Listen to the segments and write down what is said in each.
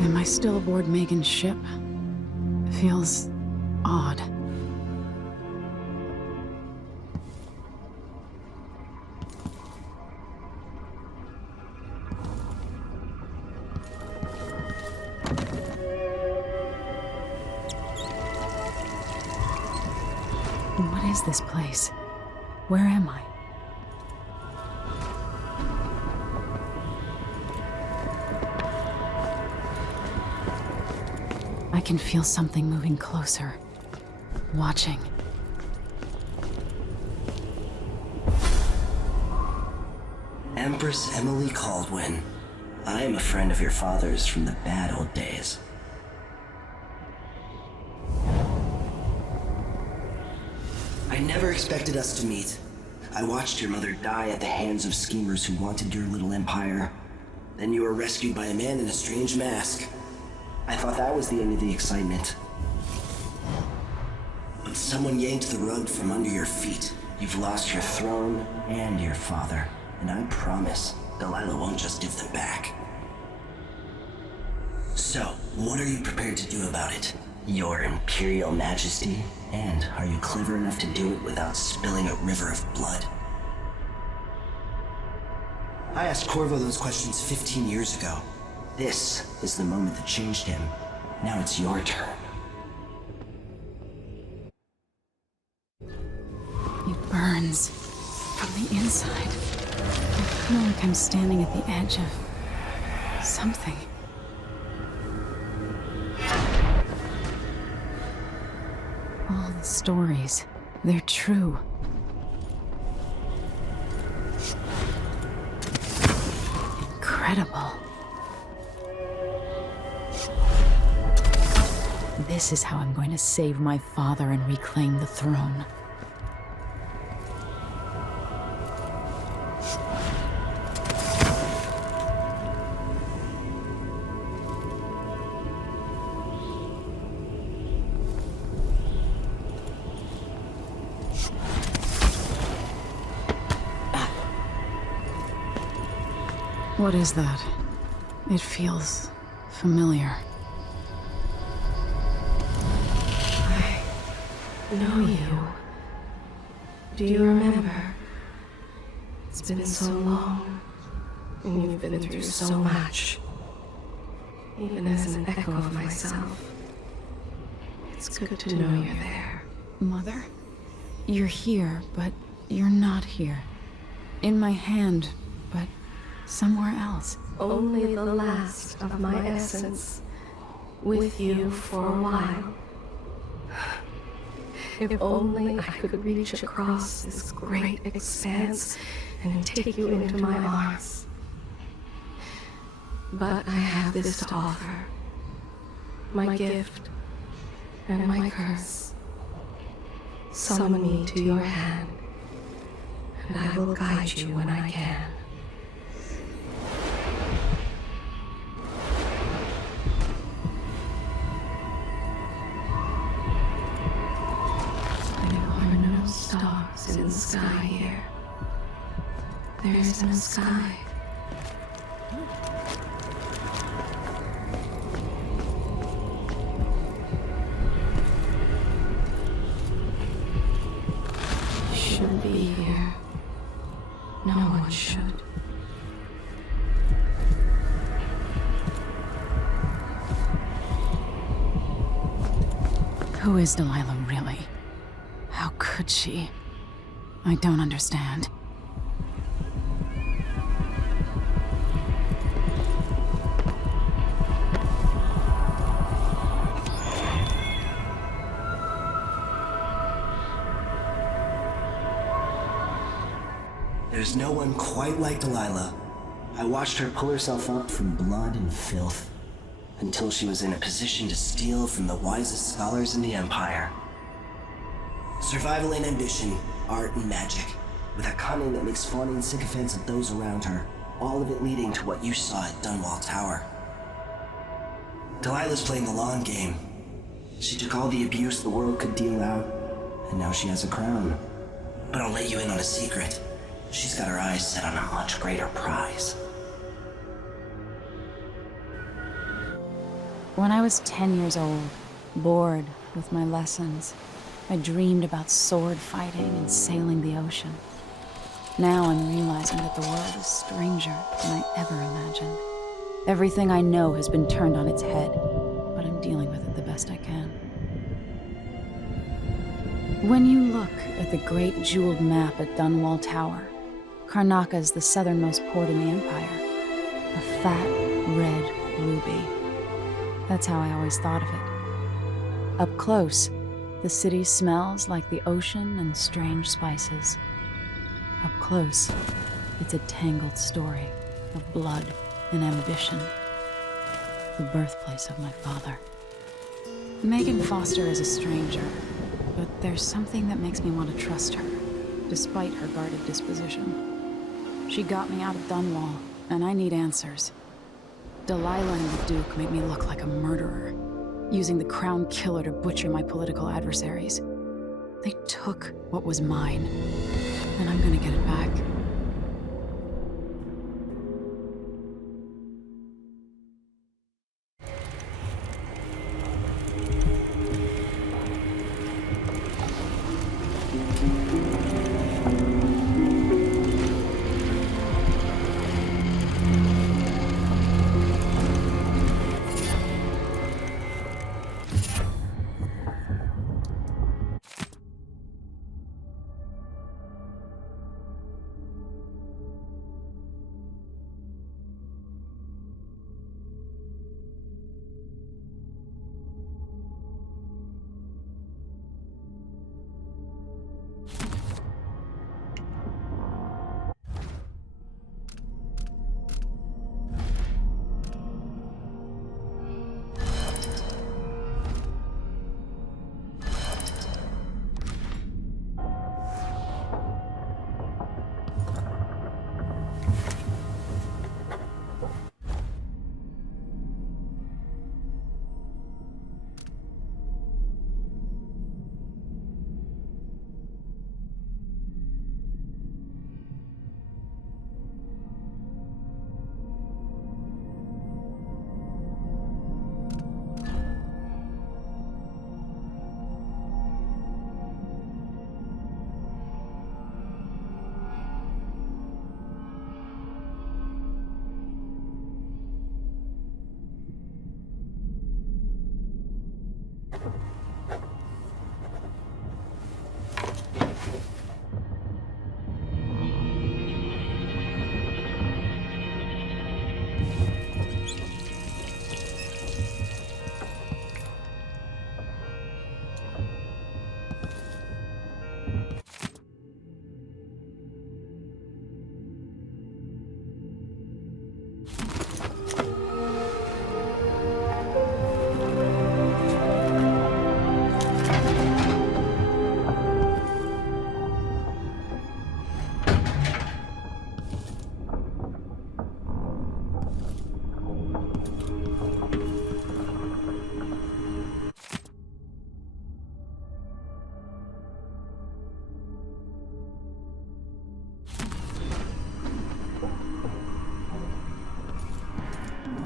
Am I still aboard Megan's ship? Feels odd. What is this place? Where am I? I can feel something moving closer. Watching. Empress Emily Caldwin. I am a friend of your father's from the bad old days. I never expected us to meet. I watched your mother die at the hands of schemers who wanted your little empire. Then you were rescued by a man in a strange mask. I thought that was the end of the excitement. But someone yanked the rug from under your feet. You've lost your throne and your father. And I promise, Delilah won't just give them back. So, what are you prepared to do about it? Your Imperial Majesty? And are you clever enough to do it without spilling a river of blood? I asked Corvo those questions 15 years ago. This is the moment that changed him. Now it's your turn. It burns from the inside. I feel like I'm standing at the edge of something. All the stories, they're true. Incredible. This is how I'm going to save my father and reclaim the throne. What is that? It feels familiar. I know you. Do you remember? It's been so long, and you've been through so much. Even as an echo of myself, it's good to know you're there. Mother? You're here, but you're not here. In my hand, but somewhere else. Only the last of my essence, with you for a while. If only I could reach across this great expanse and take you into my arms. But I have this to offer. My gift and my curse. Summon me to your hand, and I will guide you when I can. Stars in the sky here. There is no sky. You shouldn't be here. No one should. Who is Delilah really? How could she? I don't understand. There's no one quite like Delilah. I watched her pull herself up from blood and filth, until she was in a position to steal from the wisest scholars in the Empire. Survival and ambition, art and magic, with a cunning that makes fawning sycophants of those around her, all of it leading to what you saw at Dunwall Tower. Delilah's playing the long game. She took all the abuse the world could deal out, and now she has a crown. But I'll let you in on a secret. She's got her eyes set on a much greater prize. When I was 10 years old, bored with my lessons, I dreamed about sword fighting and sailing the ocean. Now I'm realizing that the world is stranger than I ever imagined. Everything I know has been turned on its head, but I'm dealing with it the best I can. When you look at the great jeweled map at Dunwall Tower, Karnaca is the southernmost port in the Empire. A fat, red ruby. That's how I always thought of it. Up close, the city smells like the ocean and strange spices. Up close, it's a tangled story of blood and ambition. The birthplace of my father. Megan Foster is a stranger, but there's something that makes me want to trust her, despite her guarded disposition. She got me out of Dunwall, and I need answers. Delilah and the Duke made me look like a murderer, using the Crown Killer to butcher my political adversaries. They took what was mine, and I'm gonna get it back.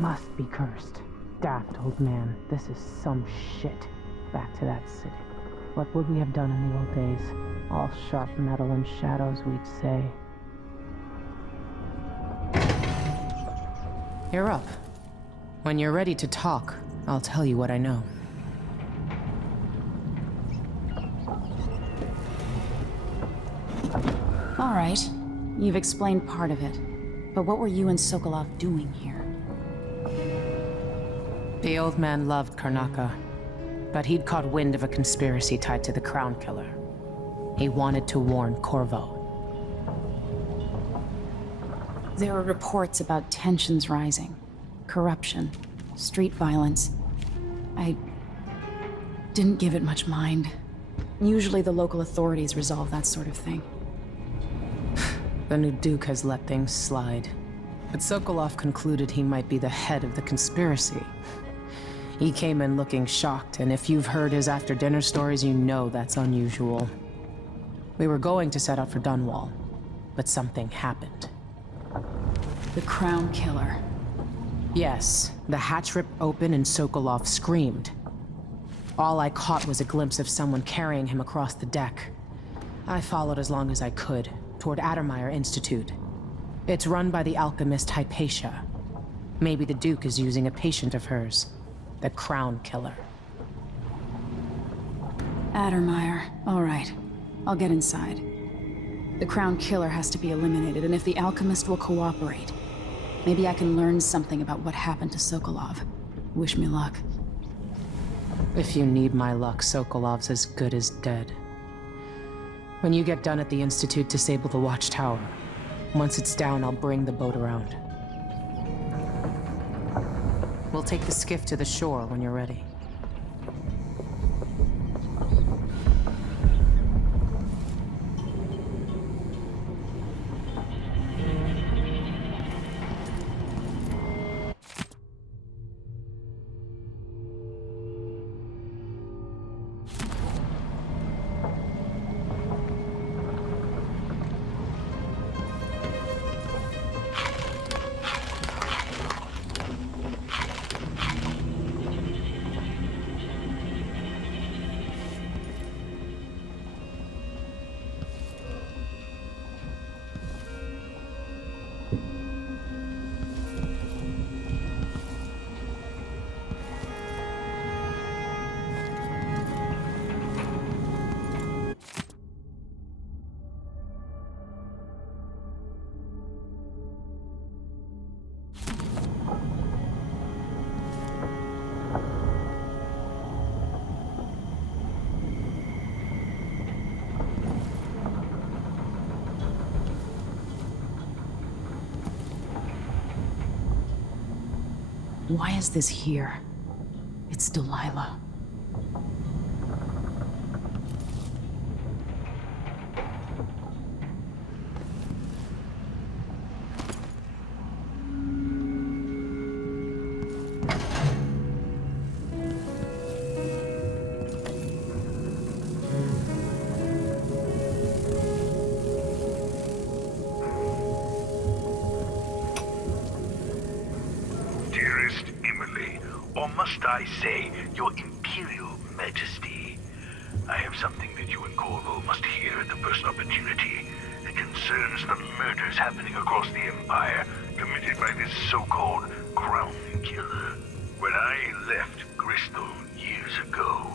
Must be cursed. Daft old man, this is some shit. Back to that city. What would we have done in the old days? All sharp metal and shadows, we'd say. You're up. When you're ready to talk, I'll tell you what I know. All right. You've explained part of it. But what were you and Sokolov doing here? The old man loved Karnaca, but he'd caught wind of a conspiracy tied to the Crown Killer. He wanted to warn Corvo. There were reports about tensions rising, corruption, street violence. I didn't give it much mind. Usually the local authorities resolve that sort of thing. The new Duke has let things slide. But Sokolov concluded he might be the head of the conspiracy. He came in looking shocked, and if you've heard his after-dinner stories, you know that's unusual. We were going to set out for Dunwall, but something happened. The Crown Killer. Yes, The hatch ripped open and Sokolov screamed. All I caught was a glimpse of someone carrying him across the deck. I followed as long as I could, toward Addermeyer Institute. It's run by the alchemist Hypatia. Maybe the Duke is using a patient of hers, the Crown Killer. Addermeyer. All right. I'll get inside. The Crown Killer has to be eliminated, and if the alchemist will cooperate, maybe I can learn something about what happened to Sokolov. Wish me luck. If you need my luck, Sokolov's as good as dead. When you get done at the Institute, disable the watchtower. Once it's down, I'll bring the boat around. We'll take the skiff to the shore when you're ready. Why is this here? It's Delilah. I say, Your Imperial Majesty, I have something that you and Corvo must hear at the first opportunity. It concerns the murders happening across the Empire, committed by this so-called Crown Killer. When I left Bristol years ago,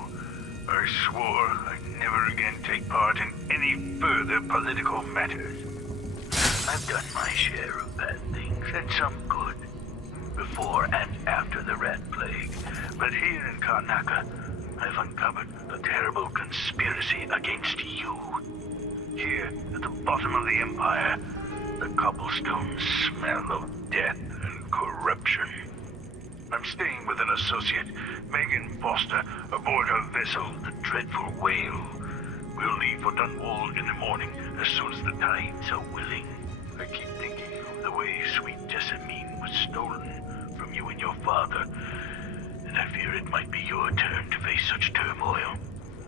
I swore I'd never again take part in any further political matters. I've done my share of bad things, and some good, before and after the Rat Plague. But here in Karnaca, I've uncovered a terrible conspiracy against you. Here, at the bottom of the Empire, the cobblestones smell of death and corruption. I'm staying with an associate, Megan Foster, aboard her vessel, the Dreadful Whale. We'll leave for Dunwall in the morning, as soon as the tides are willing. I keep thinking of the way sweet Jessamine was stolen from you and your father, and I fear it might be your turn to face such turmoil.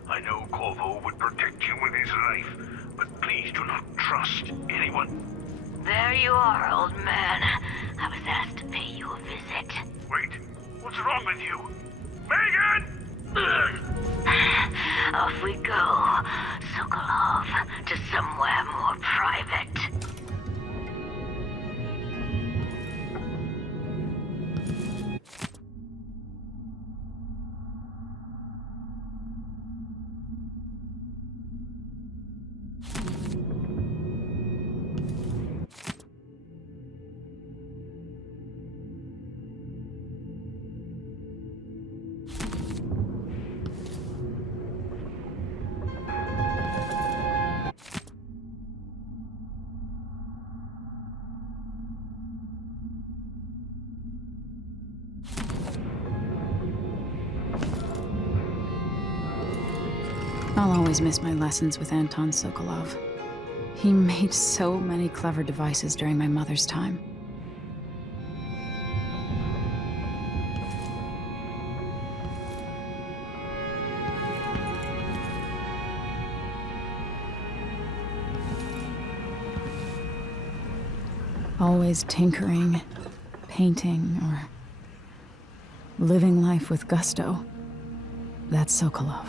I know Corvo would protect you with his life, but please do not trust anyone. There you are, old man. I was asked to pay you a visit. Wait, what's wrong with you? Megan! Off we go, Sokolov, to somewhere more private. I'll always miss my lessons with Anton Sokolov. He made so many clever devices during my mother's time. Always tinkering, painting, or Living life with gusto. That's Sokolov.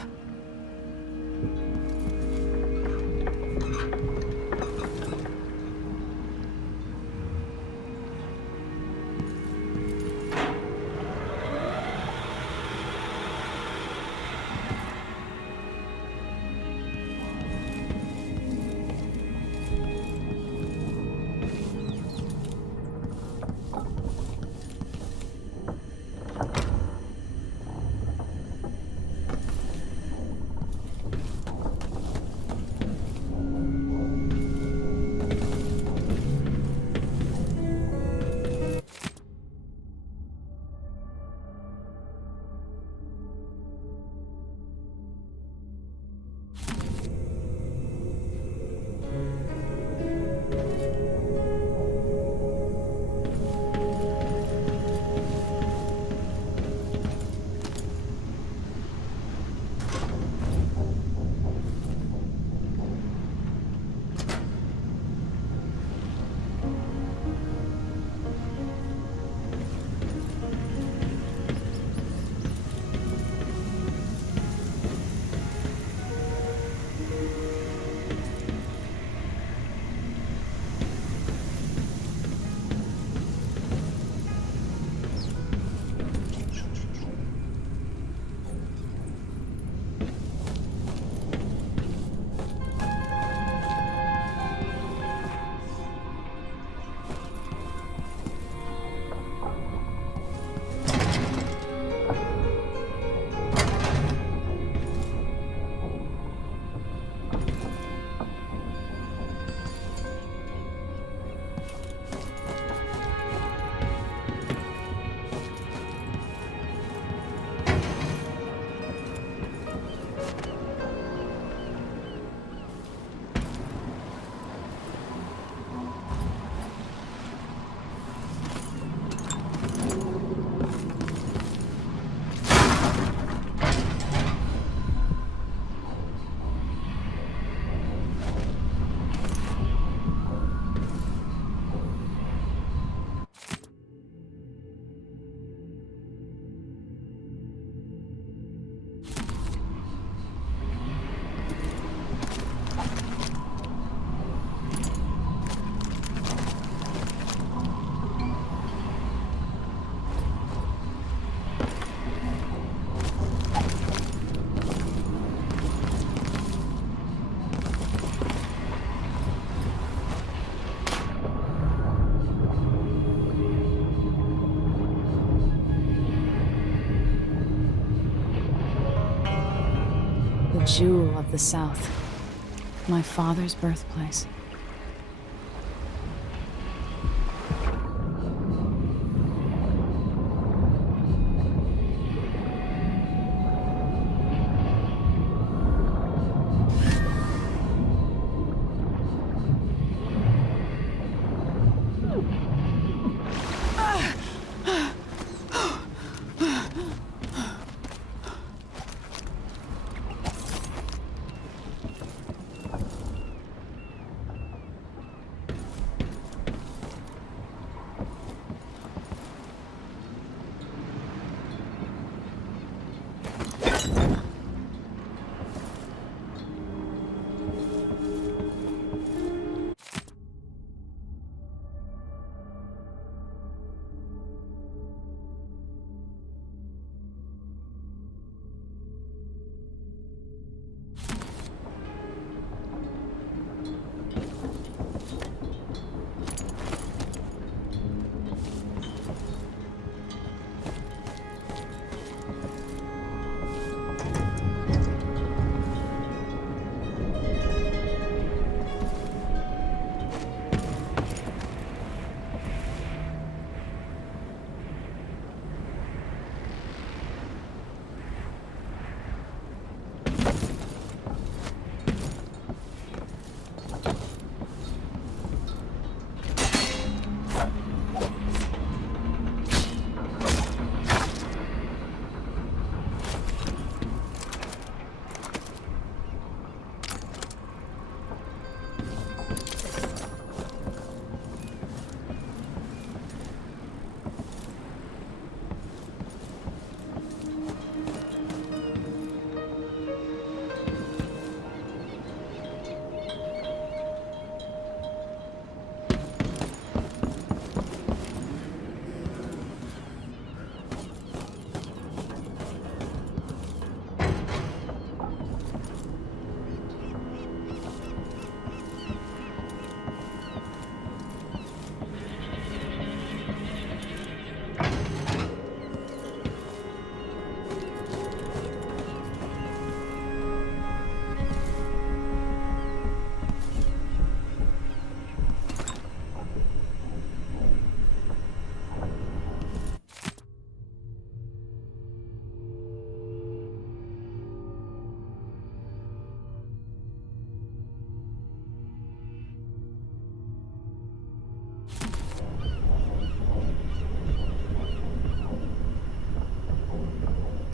Jewel of the South. My father's birthplace.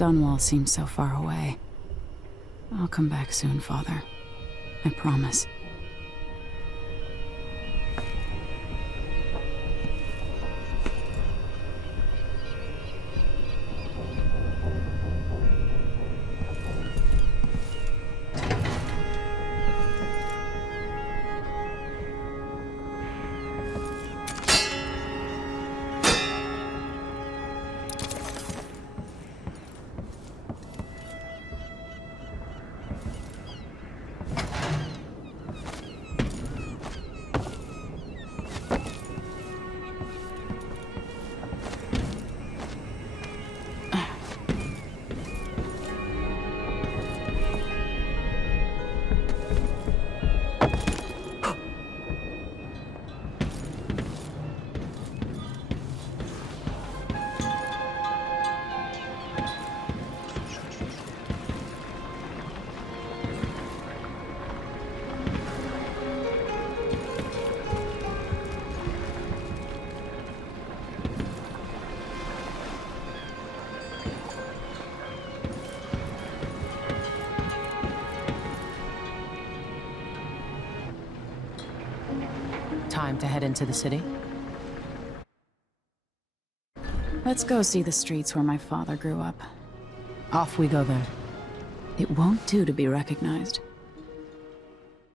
Dunwall seems so far away. I'll come back soon, Father. I promise. Time to head into the city? Let's go see the streets where my father grew up. Off we go then. It won't do to be recognized.